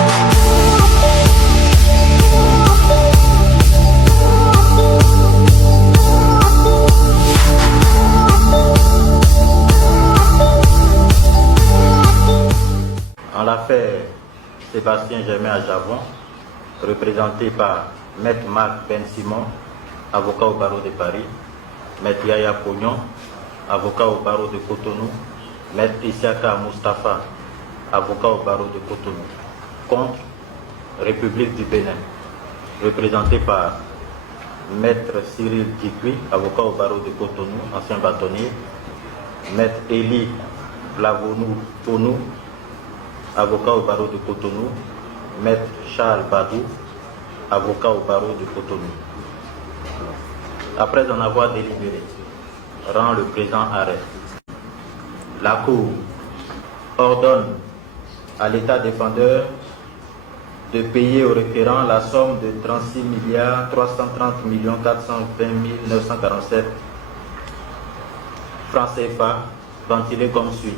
En l'affaire Sébastien Germain à Javon, représenté par Maître Marc Ben Simon, avocat au barreau de Paris, Maître Yaya Pognon, avocat au barreau de Cotonou, Maître Isiaka Mustafa, avocat au barreau de Cotonou, contre République du Bénin, représenté par Maître Cyril Dikwi, avocat au barreau de Cotonou, ancien bâtonnier, Maître Eli Lavonou Ponou, avocat au barreau de Cotonou, Maître Charles Badou, avocat au barreau de Cotonou. Après en avoir délibéré, rend le présent arrêt. La Cour ordonne à l'État défendeur de payer au requérant la somme de 36 330 420 947 francs CFA, ventilés comme suit.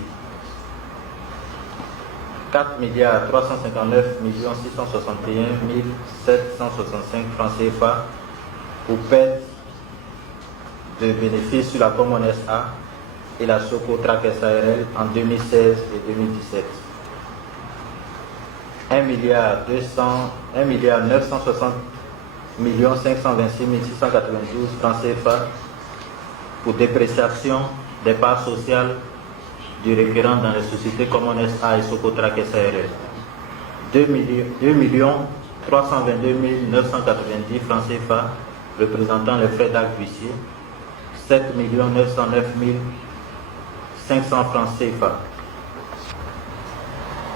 4 359 661 765 francs CFA pour perte de bénéfices sur la Common SA et la Socotrac SARL en 2016 et 2017. 1 960 526 692 francs CFA pour dépréciation des parts sociales du requérant dans les sociétés Common SA et Socotrac SARL. 2 322 990 francs CFA représentant les frais d'acte d'huissier. 7 909 500 francs CFA.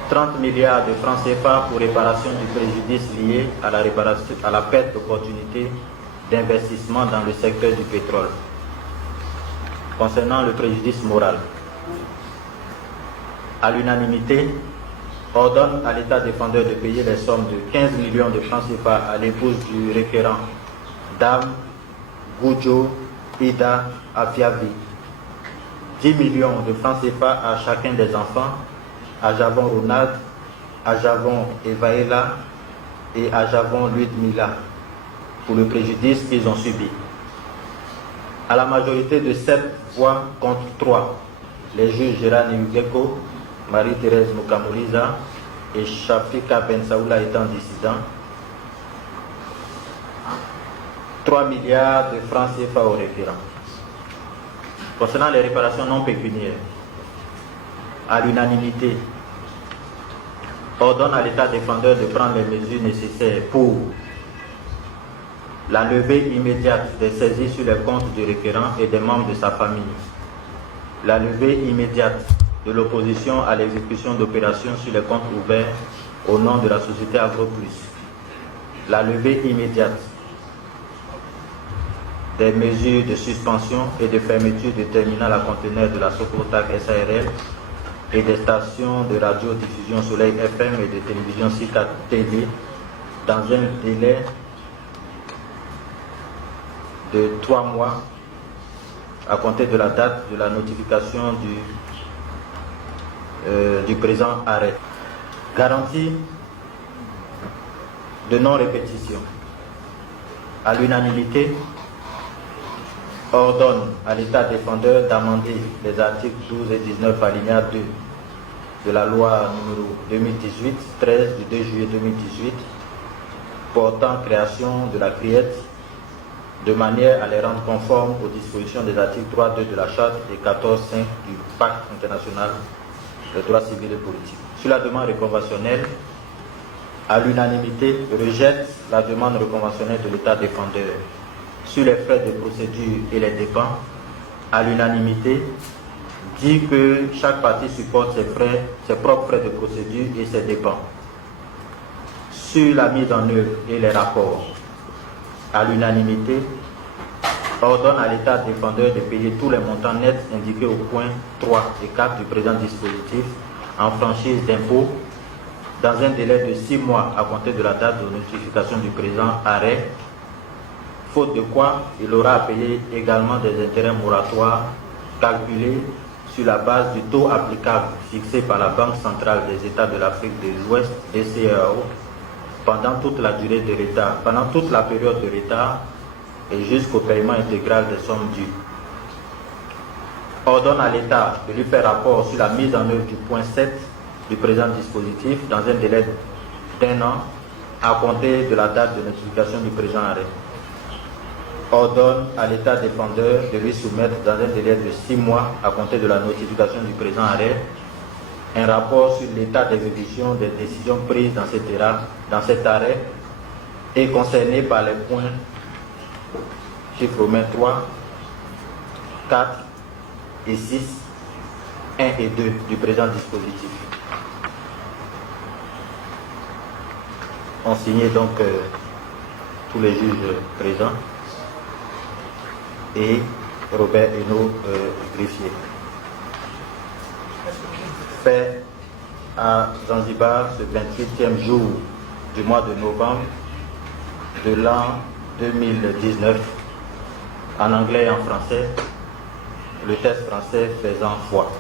30 milliards de francs CFA pour réparation du préjudice lié à la perte d'opportunité d'investissement dans le secteur du pétrole. Concernant le préjudice moral, à l'unanimité, ordonne à l'État défendeur de payer les sommes de 15 millions de francs CFA à l'épouse du requérant, Dame Goudjo Ida Afiavi, 10 millions de francs CFA à chacun des enfants, à Javon Ronald, à Javon Evaela et à Javon Ludmila, pour le préjudice qu'ils ont subi. À la majorité de 7 voix contre 3, les juges Gérard Niugeko, Marie-Thérèse Mukamuriza et Shafika Ben Saoula étant dissidents, 3 milliards de francs CFA au requérant. Concernant les réparations non pécuniaires, à l'unanimité, ordonne à l'État défendeur de prendre les mesures nécessaires pour la levée immédiate des saisies sur les comptes du requérant et des membres de sa famille, la levée immédiate de l'opposition à l'exécution d'opérations sur les comptes ouverts au nom de la société AgroPlus, la levée immédiate des mesures de suspension et de fermeture de terminal à conteneurs de la Socotrac SARL et des stations de radiodiffusion Soleil FM et de télévision CICA TV dans un délai de 3 mois à compter de la date de la notification du présent arrêt. Garantie de non-répétition. À l'unanimité, ordonne à l'État défendeur d'amender les articles 12 et 19 alinéa 2 de la loi numéro 2018-13 du 2 juillet 2018 portant création de la CRIET de manière à les rendre conformes aux dispositions des articles 3.2 de la Charte et 14.5 du Pacte international des droits civils et politiques. Sur la demande reconventionnelle, à l'unanimité, rejette la demande reconventionnelle de l'État défendeur. Sur les frais de procédure et les dépenses, à l'unanimité, dit que chaque partie supporte ses propres frais de procédure et ses dépenses. Sur la mise en œuvre et les rapports, à l'unanimité, ordonne à l'État défendeur de payer tous les montants nets indiqués au point 3 et 4 du présent dispositif en franchise d'impôt dans un délai de 6 mois à compter de la date de notification du présent arrêt, faute de quoi il aura à payer également des intérêts moratoires calculés sur la base du taux applicable fixé par la Banque centrale des États de l'Afrique de l'Ouest, BCEAO, pendant toute la durée de retard, pendant toute la période de retard et jusqu'au paiement intégral des sommes dues. Ordonne à l'État de lui faire rapport sur la mise en œuvre du point 7 du présent dispositif dans un délai d'1 an à compter de la date de notification du présent arrêt. Ordonne à l'État défendeur de lui soumettre dans un délai de 6 mois à compter de la notification du présent arrêt un rapport sur l'état d'exécution des décisions prises dans cet arrêt et concerné par les points chiffre romain 3, 4 et 6, 1 et 2 du présent dispositif. Ont signé donc tous les juges présents et Robert Hainaut, greffier. Fait à Zanzibar ce 28e jour du mois de novembre de l'an 2019, en anglais et en français, le test français faisant foi.